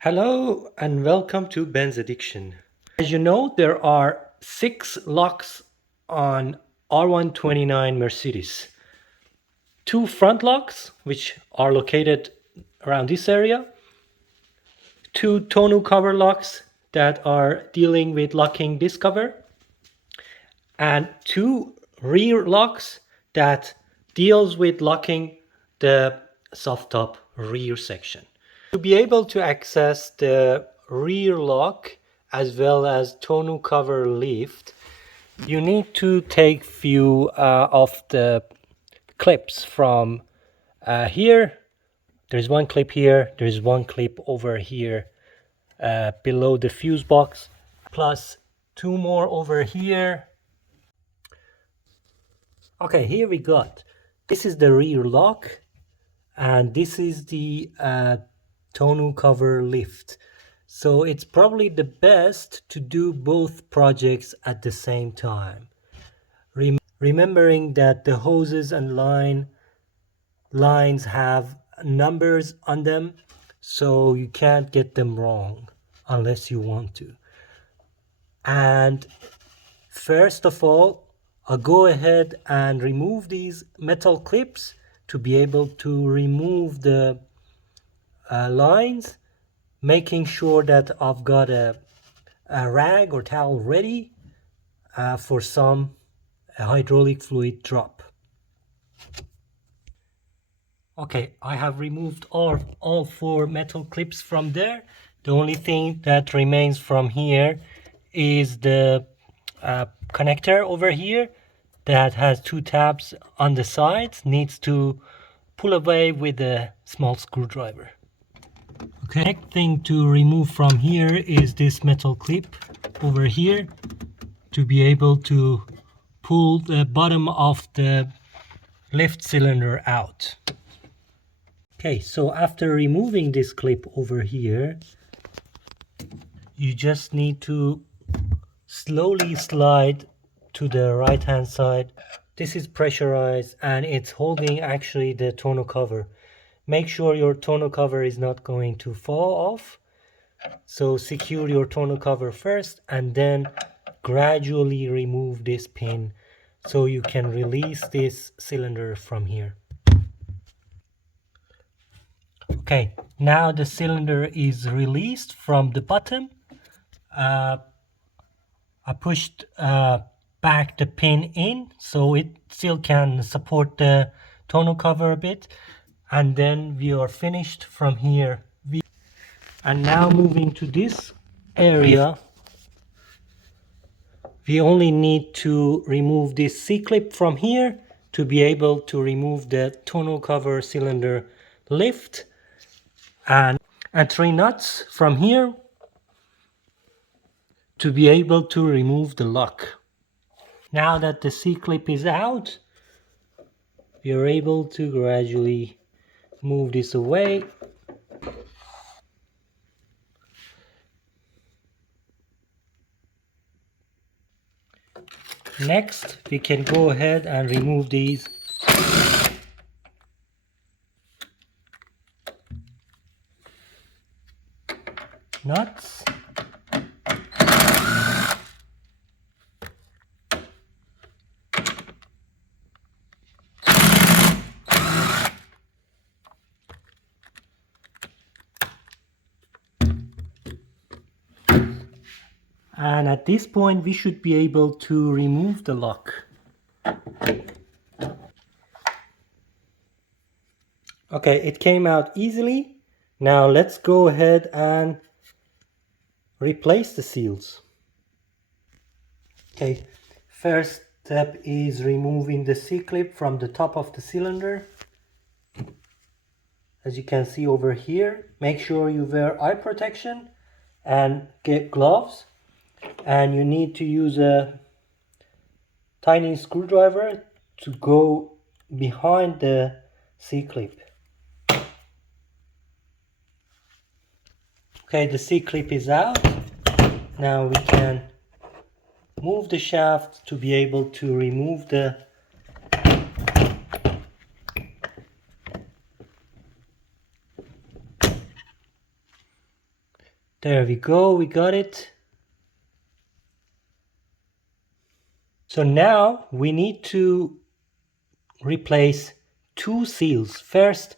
Hello and welcome to Ben's Addiction. As you know, there are 6 locks on R129 Mercedes. 2 front locks, which are located around this area. 2 tonneau cover locks that are dealing with locking this cover. And 2 rear locks that deals with locking the soft top rear section. To be able to access the rear lock as well as tonneau cover lift, you need to take few of the clips from here. There's one clip here, there's one clip over here below the fuse box, plus 2 more over here. Okay, here we got. This is the rear lock and this is the tonneau cover lift. So it's probably the best to do both projects at the same time. Remembering that the hoses and lines have numbers on them, so you can't get them wrong unless you want to. And first of all, I'll go ahead and remove these metal clips to be able to remove the lines, making sure that I've got a rag or towel ready for some hydraulic fluid drop. Okay, I have removed all 4 metal clips from there. The only thing that remains from here is the connector over here that has 2 tabs on the sides, needs to pull away with a small screwdriver. Okay, next thing to remove from here is this metal clip over here to be able to pull the bottom of the lift cylinder out. Okay, so after removing this clip over here, you just need to slowly slide to the right hand side. This is pressurized and it's holding actually the tonneau cover. Make sure your tonneau cover is not going to fall off. So secure your tonneau cover first and then gradually remove this pin so you can release this cylinder from here. Okay, now the cylinder is released from the bottom. I pushed back the pin in so it still can support the tonneau cover a bit, and then we are finished from here. And now moving to this area, we only need to remove this C-clip from here to be able to remove the tonneau cover cylinder lift, and 3 nuts from here to be able to remove the lock. Now that the C-clip is out, we are able to gradually move this away. Next, we can go ahead and remove these nuts. And at this point, we should be able to remove the lock. Okay, it came out easily. Now let's go ahead and replace the seals. Okay, first step is removing the C-clip from the top of the cylinder. As you can see over here, make sure you wear eye protection and get gloves. And you need to use a tiny screwdriver to go behind the C-clip. Okay, the C-clip is out. Now we can move the shaft to be able to remove the There we go, we got it. So now we need to replace two seals. First,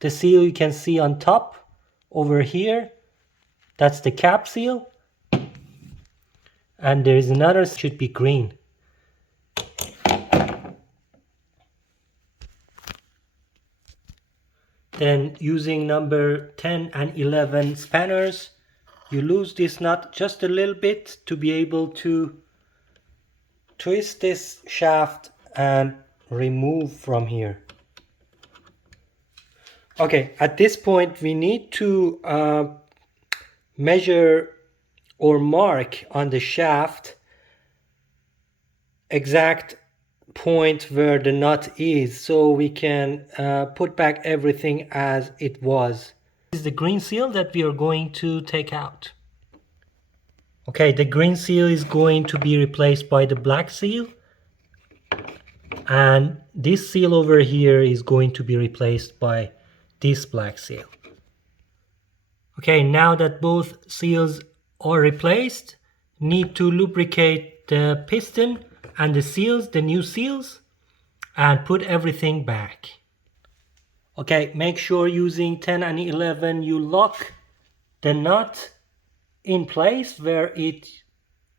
the seal you can see on top over here, that's the cap seal. And there is another, should be green. Then using number 10 and 11 spanners, you lose this nut just a little bit to be able to twist this shaft and remove from here. Okay, at this point we need to measure or mark on the shaft exact point where the nut is, so we can put back everything as it was. This is the green seal that we are going to take out. Okay, the green seal is going to be replaced by the black seal, and this seal over here is going to be replaced by this black seal. Okay, now that both seals are replaced, need to lubricate the piston and the seals, the new seals, and put everything back. Okay, make sure using 10 and 11 you lock the nut in place where it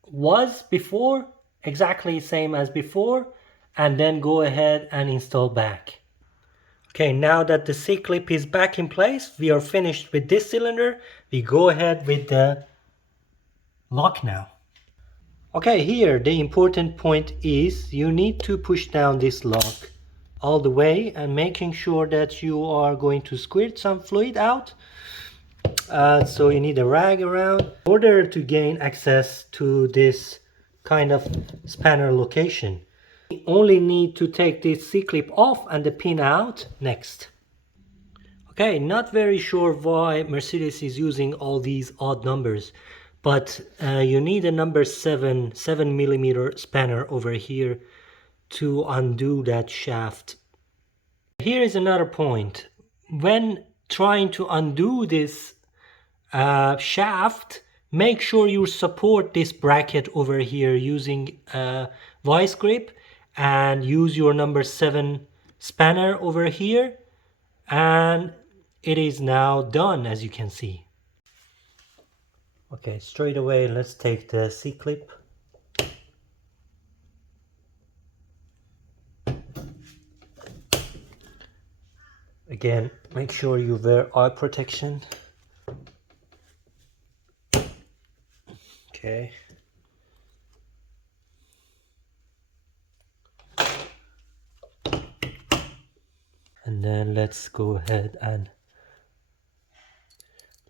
was before, exactly same as before, and then go ahead and install back. Okay, now that the C-clip is back in place, we are finished with this cylinder. We go ahead with the lock now. Okay, here the important point is you need to push down this lock all the way and making sure that you are going to squirt some fluid out. So you need a rag around in order to gain access to this kind of spanner location. You only need to take this C-clip off and the pin out next. Okay, not very sure why Mercedes is using all these odd numbers, but you need a number 7 millimeter spanner over here to undo that shaft. Here is another point. When trying to undo this shaft, make sure you support this bracket over here using a vice grip and use your number 7 spanner over here, and it is now done, as you can see. Okay, straight away let's take the C-clip. Again, make sure you wear eye protection. Okay. And then let's go ahead and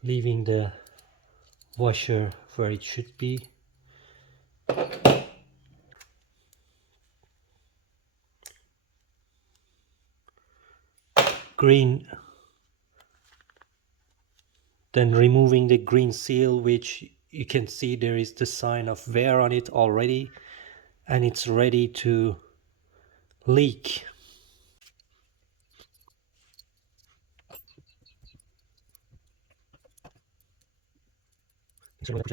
leaving the washer where it should be. Green. Then removing the green seal, which you can see there is the sign of wear on it already, and it's ready to leak. Let's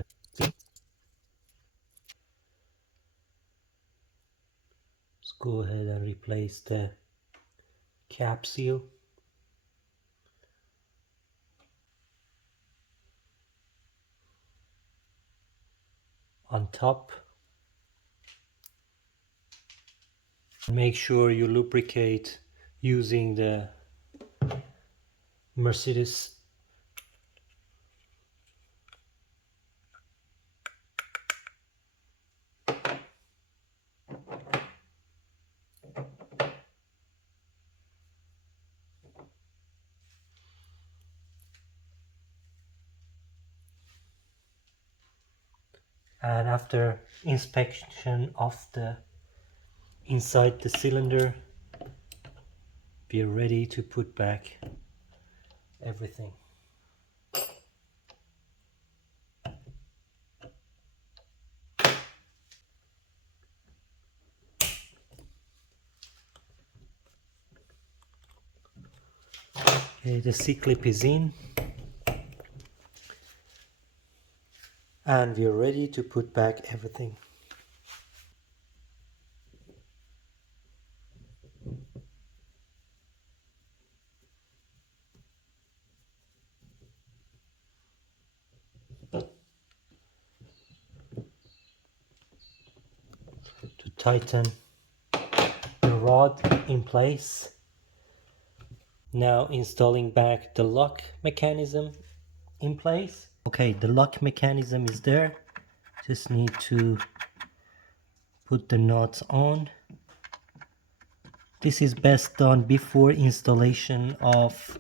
go ahead and replace the cap seal. On top. Make sure you lubricate using the Mercedes and after inspection of the inside the cylinder, be ready to put back everything. Okay, the C-clip is in. And we're ready to put back everything. To tighten the rod in place. Now installing back the lock mechanism in place. Okay, the lock mechanism is there. Just need to put the nuts on. This is best done before installation of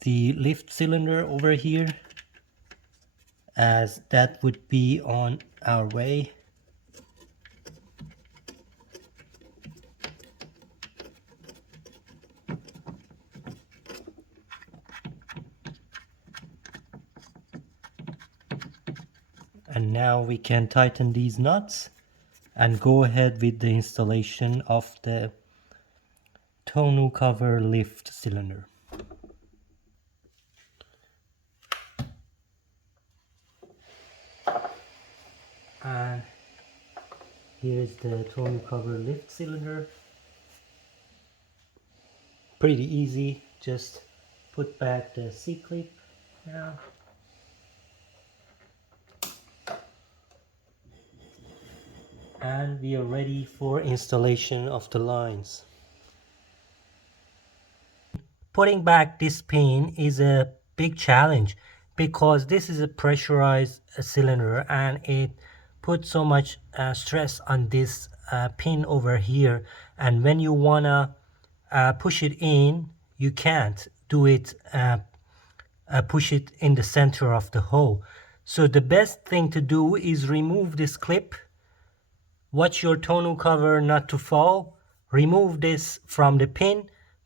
the lift cylinder over here, as that would be on our way. And now we can tighten these nuts and go ahead with the installation of the tonneau cover lift cylinder. And here's the tonneau cover lift cylinder. Pretty easy, just put back the C-clip now. And we are ready for installation of the lines. Putting back this pin is a big challenge because this is a pressurized cylinder and it puts so much stress on this pin over here, and when you wanna push it in, you can't do it, push it in the center of the hole. So the best thing to do is remove this clip. Watch your tonneau cover not to fall. Remove this from the pin,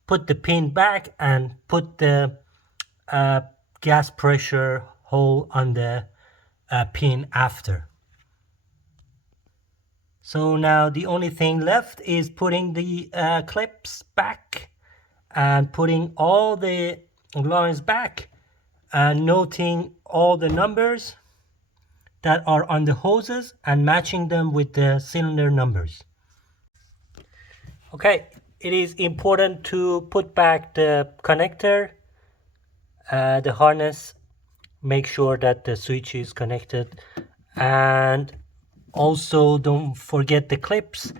put the pin back, and put the gas pressure hole on the pin after. So now the only thing left is putting the clips back and putting all the lines back and noting all the numbers that are on the hoses and matching them with the cylinder numbers. Okay, it is important to put back the connector, the harness, make sure that the switch is connected, and also don't forget the clips,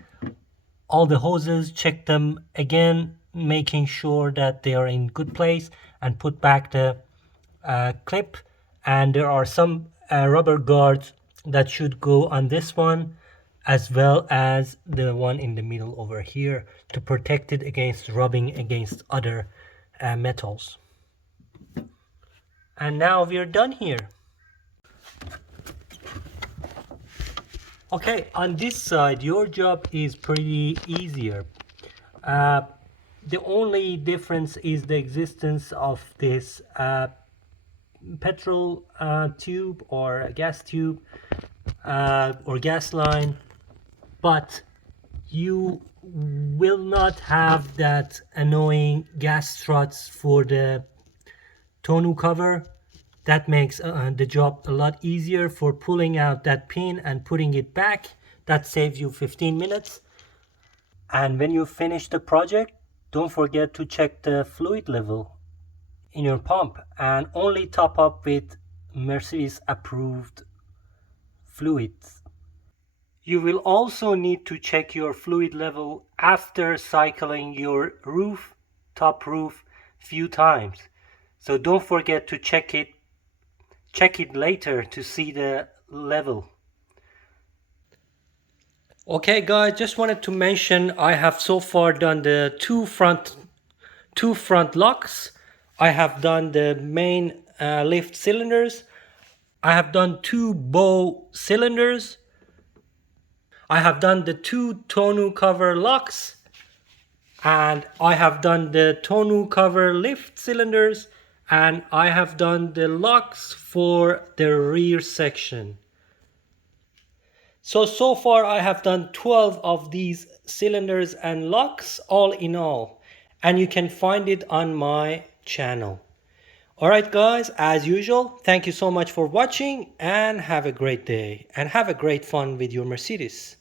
all the hoses, check them again, making sure that they are in good place, and put back the clip. And there are some rubber guards that should go on this one as well as the one in the middle over here to protect it against rubbing against other metals. And now we're done here. Okay, on this side your job is pretty easier. The only difference is the existence of this petrol tube or gas tube or gas line, but you will not have that annoying gas struts for the tonneau cover. That makes the job a lot easier for pulling out that pin and putting it back. That saves you 15 minutes. And when you finish the project, don't forget to check the fluid level in your pump and only top up with Mercedes approved fluids. You will also need to check your fluid level after cycling your roof, top roof, few times. So don't forget to check it later to see the level. Okay guys, just wanted to mention I have so far done the two front locks. I have done the main lift cylinders. I have done two bow cylinders. I have done the two tonneau cover locks, and I have done the tonneau cover lift cylinders, and I have done the locks for the rear section. So far I have done 12 of these cylinders and locks all in all, and you can find it on my channel. Alright guys, as usual, thank you so much for watching and have a great day and have a great fun with your Mercedes.